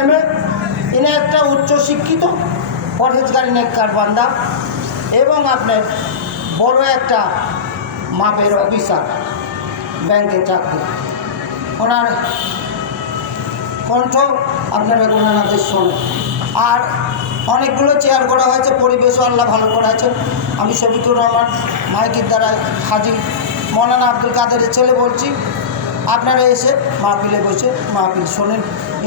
MA, ইনি একটা উচ্চশিক্ষিত পরহেজগারি নেককার বান্দা এবং আপনার বড় একটা মাপের অফিসার, ব্যাংকে চাকরি। ওনার কণ্ঠ আপনারা ওনাদের শোনেন। আর অনেকগুলো চেয়ার করা হয়েছে, পরিবেশও আল্লাহ ভালো করেছে। আমি শফিকুর রহমান মাইকির দ্বারা হাজি মৌলানা আব্দুল কাদেরের ছেলে বলছি, আপনারা এসে মাহফিলে বসে মাহফিল শোনেন,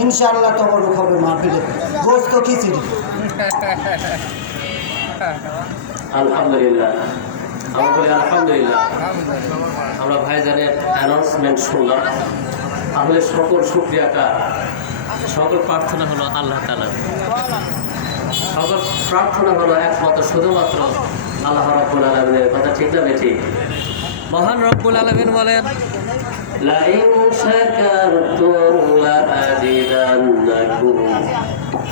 ইনশাআল্লাহ তবরুক হবে মাহফিলে। গোস্ত খিচুড়ি। আলহামদুলিল্লাহ, আমরা বলি আলহামদুলিল্লাহ। আমরা ভাইজানের অ্যানাউন্সমেন্ট শুনলাম। আমাদের সকল শুকরিয়াটা, সকল প্রার্থনা হলো আল্লাহ তাআলা, সকল প্রার্থনা হলো একমাত্র শুধুমাত্র আল্লাহ রাব্বুল আলামিনের। কথা ঠিক না ঠিক? মহান রব্বুল আলামিন বলেন, লাইন শাকারতুম লাআযিদান্নাকুম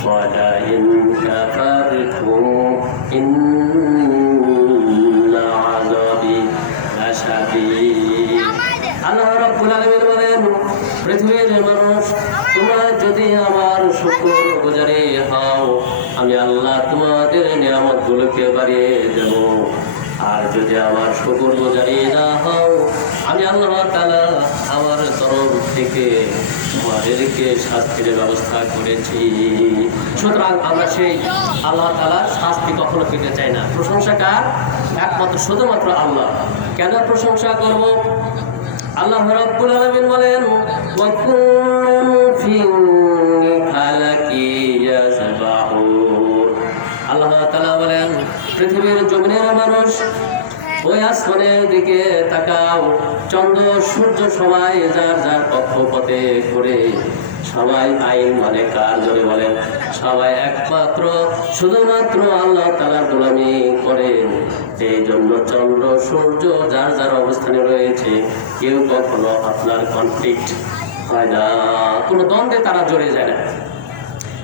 ওয়া লাইন কাফারতুম ইন্না আযাবি লাশাদীদ। আল্লাহ রাব্বুল আলামিন বলেন, পৃথিবীর মানুষ, তোমরা যদি আমার শুকর গুজারি হও, আমি আল্লাহ তোমাদের নিয়ামতগুলোকে বাড়িয়ে দেব। আর যদি আমার শুকর গুজারি না হও, আমি আল্লাহ তাআলা আমার তরফ থেকে তোমাদেরকে শাস্তির ব্যবস্থা করেছি। সুতরাং আমরা সেই আল্লাহ তাআলার শাস্তি কখনো পেতে চাই না। প্রশংসা কার? একমাত্র শুধুমাত্র আল্লাহ। কেন প্রশংসা করব? আল্লাহ রাব্বুল আলামিন বলেন, ওয়া কুল্লুন ফিল ফালাকি ইয়াসবাহুন। আল্লাহ তাআলা বলেন, পৃথিবীর জমিনের মানুষ, ওই আসমানের দিকে তাকাও। চন্দ্র সূর্য সবাই যার যার কক্ষপথে ঘুরে। সবাই আইন মানে কার? জোরে বলেন। সবাই একমাত্র শুধুমাত্র আল্লাহ তাআলার গোলামি করেন। এই জন্য চন্দ্র সূর্য যার যার অবস্থানে রয়েছে, কেউ কখনো আপনার কনফ্লিক্ট হয় না, কোনো দ্বন্দ্বে তারা জড়ে যায় না।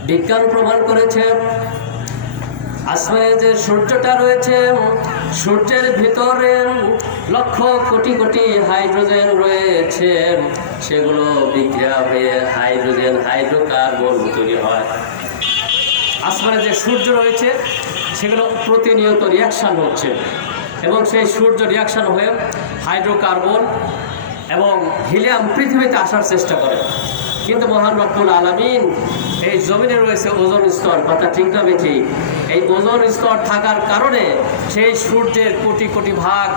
বিজ্ঞান প্রমাণ করেছে, আসমানে যে সূর্যটা রয়েছে, সূর্যের ভিতরে লক্ষ কোটি কোটি হাইড্রোজেন রয়েছে। সেগুলো বিক্রিয়া হয়ে হাইড্রোজেন, হাইড্রোকার্বন তৈরি হয়। আসমানে যে সূর্য রয়েছে সেগুলো প্রতিনিয়ত রিয়াকশান হচ্ছে এবং সেই সূর্য রিয়াকশান হয়ে হাইড্রোকার্বন এবং হিলিয়াম পৃথিবীতে আসার চেষ্টা করে। কিন্তু মহান রব্বুল আলামিন এই জমিনে রয়েছে ওজোন স্তর। কথা ঠিক না ঠিক? এই ওজোন স্তর থাকার কারণে সেই সূর্যের কোটি কোটি ভাগ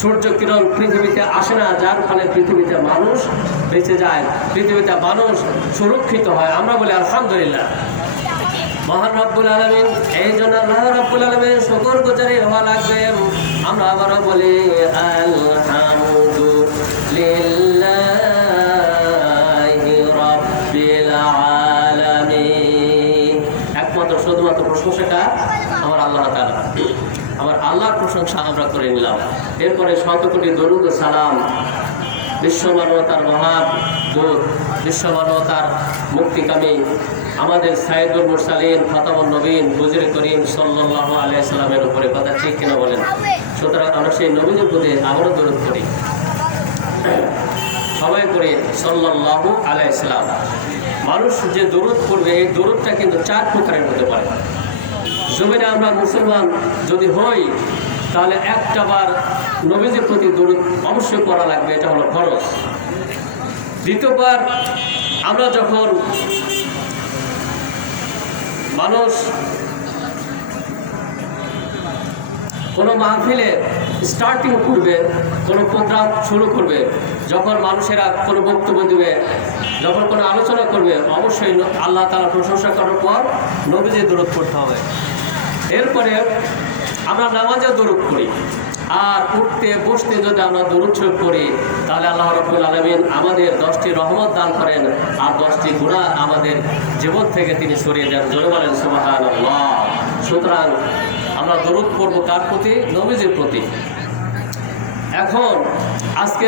সূর্য কিরণ পৃথিবীতে আসে না, যার ফলে পৃথিবীতে মানুষ বেঁচে যায়, পৃথিবীতে মানুষ সুরক্ষিত হয়। আমরা বলি আলহামদুলিল্লাহ। মহান রব্বুল আলামিন, এই জন্য আল্লাহ রব্বুল আলামিন শুকর গুজারি হওয়া লাগবে। আমরা আবারও বলি আলহামদুলিল্লাহি রাব্বিল আলামিন। একমাত্র শুধুমাত্র প্রশংসাটা আমার আল্লাহ তাআলা। আমার আল্লাহর প্রশংসা আমরা করে নিলাম। এরপরে শত কোটি দরুদ ও সালাম বিশ্ব মানবতার মহান দূত, বিশ্ব মানবতার মুক্তিকামী আমাদের সাইয়্যিদুল মুরসালিন খাতামুন নবীন হুজুর করিম সাল্লাল্লাহু আলাইহি সাল্লামের উপরে। কথা ঠিক কিনা বলেন? সুতরাং আমরা সেই নবীর প্রতি আবারও দরুদ করি, সবাই করি সাল্লাল্লাহু আলাইহি সাল্লাম। মানুষ যে দরুদ পড়বে, এই দরুদটা কিন্তু 4 প্রকারের হতে পারে। জমিনে আমরা মুসলমান যদি হই, তাহলে একটা বার নবীজির প্রতি দরুদ অবশ্যই পড়া লাগবে, এটা হলো ফরজ। দ্বিতীয়বার আমরা যখন মানুষ কোনো মাহফিলে স্টার্টিং করবে, কোনো প্রোগ্রাম শুরু করবে, যখন মানুষেরা কোনো বক্তব্য দেবে, যখন কোনো আলোচনা করবে, অবশ্যই আল্লাহ তাআলার প্রশংসা করার পর নবীজির দরুদ পড়তে হবে। এরপরে আমরা নামাজে দরুদ পড়ি। আর উঠতে বসতে যদি আমরা দরুদ শরীফ পড়ি, তাহলে আল্লাহ রাব্বুল আলামিন আমাদের 10টি রহমত দান করেন আর 10টি গুনাহ আমাদের জীবন থেকে তিনি সরিয়ে দেন। জোরে বলেন সুবহানাল্লাহ। সুতরাং আমরা দরুদ পড়ব কার প্রতি? নবীজির প্রতি। এখন আজকে